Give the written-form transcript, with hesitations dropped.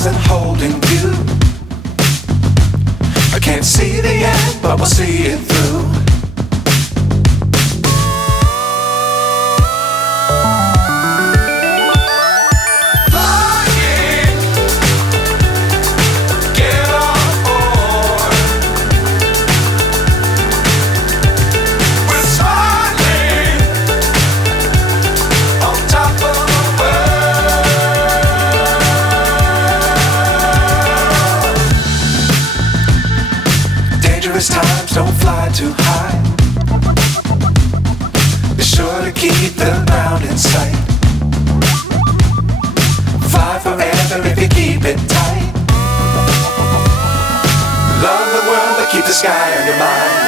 stars and holding you. I can't see the end, but we'll see it through. Times don't fly too high. Be sure to keep the ground in sight. Fly forever if you keep it tight. Love the world but keep the sky on your mind.